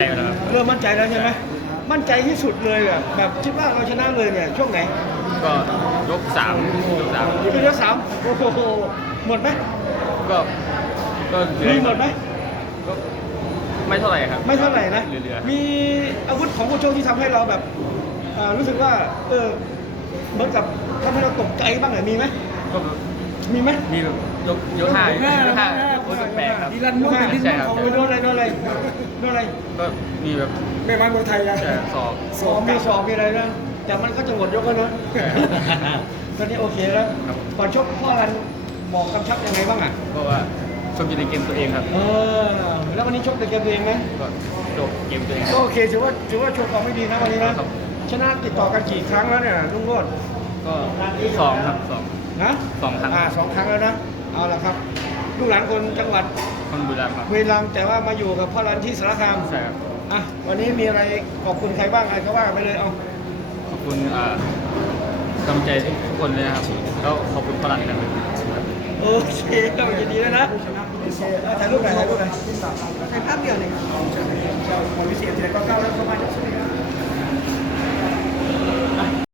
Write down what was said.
ใช่แล้วครับเริ่มมั่นใจแล้วใช่ไหมมั่นใจที่สุดเลยอะแบบคิดว่าเราชนะเลยเนี่ยช่วงไหนก็ยกสามยกสามคือยกสามโอ้โหหมดไหมก็ก็เหลือมีหมดไหมก็ไม่เท่าไหร่ครับ ไม่เท่าไหร่นะเหลือมีอาวุธของผู้โชคที่ทำให้เราแบบอ่ารู้สึกว่าเออเหมือนกับทำให้เราตกใจบ้างเหรอมีไหมๆก็แบบ มีไหมมีแบบยกยกห้ายกห้าโอ้ยแปลกๆครับดีลันมุกใช่ครับโอ้ยโดนอะไรโดนอะไรโดนอะไรก็มีแบบไม่มาเมืองไทยนะแต่สอบสองมีสองมีอะไรนะแต่มันก็จะหมดยกแล้วนะตอนนี้โอเคแล้วครับก่อนชกพ่อรันบอกกำชับยังไงบ้างอะเพราะว่าชกอยู่ในเกมตัวเองครับเออแล้ววันนี้ชกในเกมตัวเองไหมก็จบเกมตัวเองก็โอเคถือว่าถือว่าโชว์ความไม่ดีนะวันนี้นะครับชนะติดต่อกันกี่ครั้งแล้วเนี่ยลุงโรดก็สองครับสอง นะสองครั้งอ่าสองครั้งแล้วนะ เอาละครับ ลูกหลานคนจังหวัดคนบุรีรัมย์ครับเวรัมย์แต่ว่ามาอยู่กับพ่อรันที่สารคามใช่ครับอะวันนี้มีอะไรขอบคุณใครบ้างอะไรก็ว่าไปเลยเอาขอบคุณอ่ากำลังใจทุกคนเลยนะครับแล้วขอบคุณพลังนะครับโอเคก็ยินดีด้วยนะโอเคอะถ่ายรูปหน่อยถ่ายรูปหน่อยถ่ายภาพเดียวเลยครับ